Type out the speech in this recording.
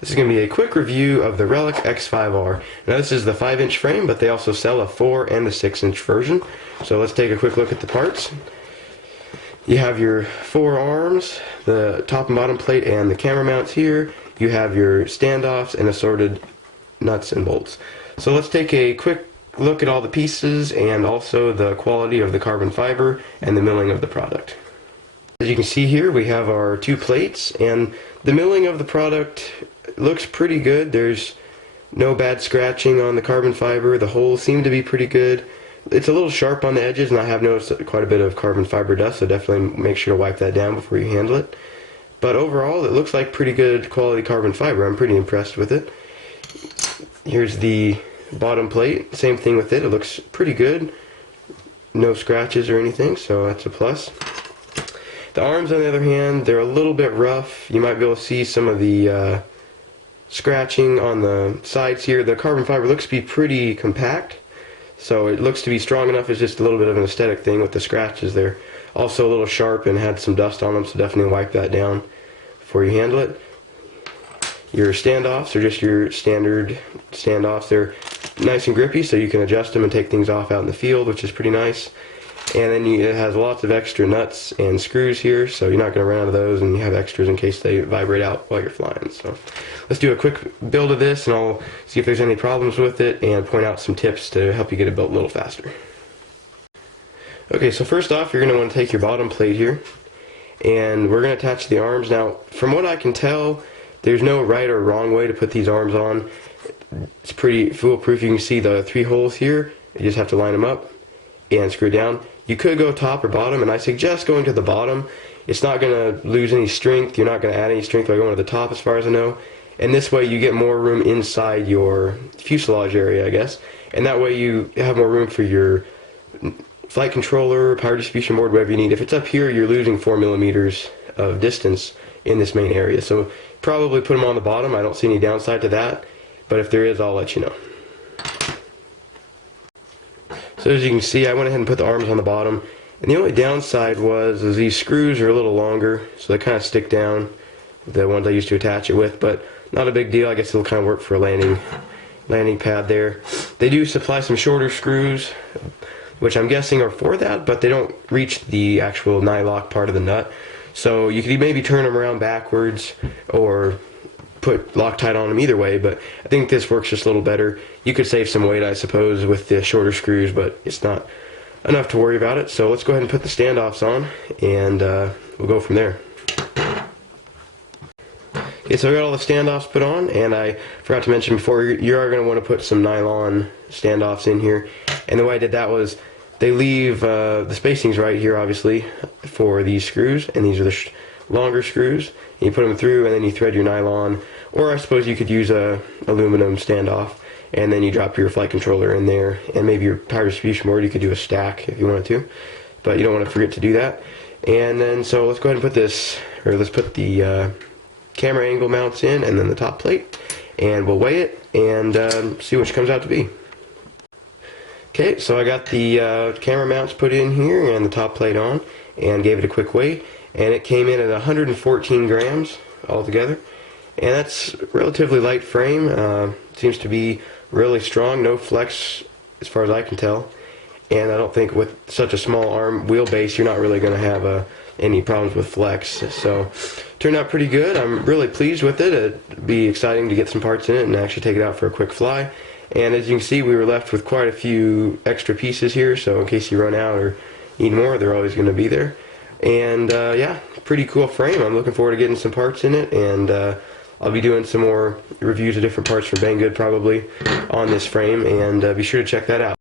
This is going to be a quick review of the Realacc X5R. Now this is the 5-inch frame, but they also sell a 4 and a 6-inch version. So let's take a quick look at the parts. You have your 4 arms, the top and bottom plate, and the camera mounts here. You have your standoffs and assorted nuts and bolts. So let's take a quick look at all the pieces and also the quality of the carbon fiber and the milling of the product. As you can see here, we have our 2 plates, and the milling of the product looks pretty good. There's no bad scratching on the carbon fiber. The holes seem to be pretty good. It's a little sharp on the edges, and I have noticed quite a bit of carbon fiber dust, so definitely make sure to wipe that down before you handle it. But overall, it looks like pretty good quality carbon fiber. I'm pretty impressed with it. Here's the bottom plate. Same thing with it. It looks pretty good. No scratches or anything, so that's a plus. The arms, on the other hand, they're a little bit rough. You might be able to see some of the scratching on the sides here. The carbon fiber looks to be pretty compact, so it looks to be strong enough. It's just a little bit of an aesthetic thing with the scratches there. Also a little sharp and had some dust on them, so definitely wipe that down before you handle it. Your standoffs are just your standard standoffs. They're nice and grippy, so you can adjust them and take things off out in the field, which is pretty nice. And then it has lots of extra nuts and screws here, so you're not going to run out of those, and you have extras in case they vibrate out while you're flying. So let's do a quick build of this, and I'll see if there's any problems with it and point out some tips to help you get it built a little faster. Okay, so first off, you're going to want to take your bottom plate here, and we're going to attach the arms. Now, from what I can tell, there's no right or wrong way to put these arms on. It's pretty foolproof. You can see the 3 holes here. You just have to line them up and screw down. You could go top or bottom, and I suggest going to the bottom. It's not going to lose any strength. You're not going to add any strength by going to the top, as far as I know. And this way you get more room inside your fuselage area, I guess. And that way you have more room for your flight controller, power distribution board, whatever you need. If it's up here, you're losing 4 millimeters of distance in this main area. So probably put them on the bottom. I don't see any downside to that. But if there is, I'll let you know. So as you can see, I went ahead and put the arms on the bottom, and the only downside is these screws are a little longer, so they kind of stick down, the ones I used to attach it with, but not a big deal. I guess it'll kind of work for a landing pad there. They do supply some shorter screws, which I'm guessing are for that, but they don't reach the actual nylock part of the nut, so you could maybe turn them around backwards or put Loctite on them either way, but I think this works just a little better. You could save some weight, I suppose, with the shorter screws, but it's not enough to worry about it. So let's go ahead and put the standoffs on, and we'll go from there. Okay, so I got all the standoffs put on, and I forgot to mention before, you are going to want to put some nylon standoffs in here. And the way I did that was, they leave the spacings right here, obviously, for these screws, and these are the longer screws. And you put them through, and then you thread your nylon, or I suppose you could use a aluminum standoff, and then you drop your flight controller in there, and maybe your power distribution board. You could do a stack if you wanted to, but you don't want to forget to do that. And then, so let's go ahead and put this, or let's put the camera angle mounts in, and then the top plate, and we'll weigh it and see which comes out to be. Okay, so I got the camera mounts put in here and the top plate on, and gave it a quick weigh, and it came in at 114 grams altogether, and that's a relatively light frame. Seems to be really strong, no flex as far as I can tell, and I don't think with such a small arm wheelbase you're not really going to have any problems with flex. So turned out pretty good. I'm really pleased with it. It'd be exciting to get some parts in it and actually take it out for a quick fly. And as you can see, we were left with quite a few extra pieces here, so in case you run out or need more, they're always going to be there. And yeah, pretty cool frame. I'm looking forward to getting some parts in it, and I'll be doing some more reviews of different parts from Banggood probably on this frame, and be sure to check that out.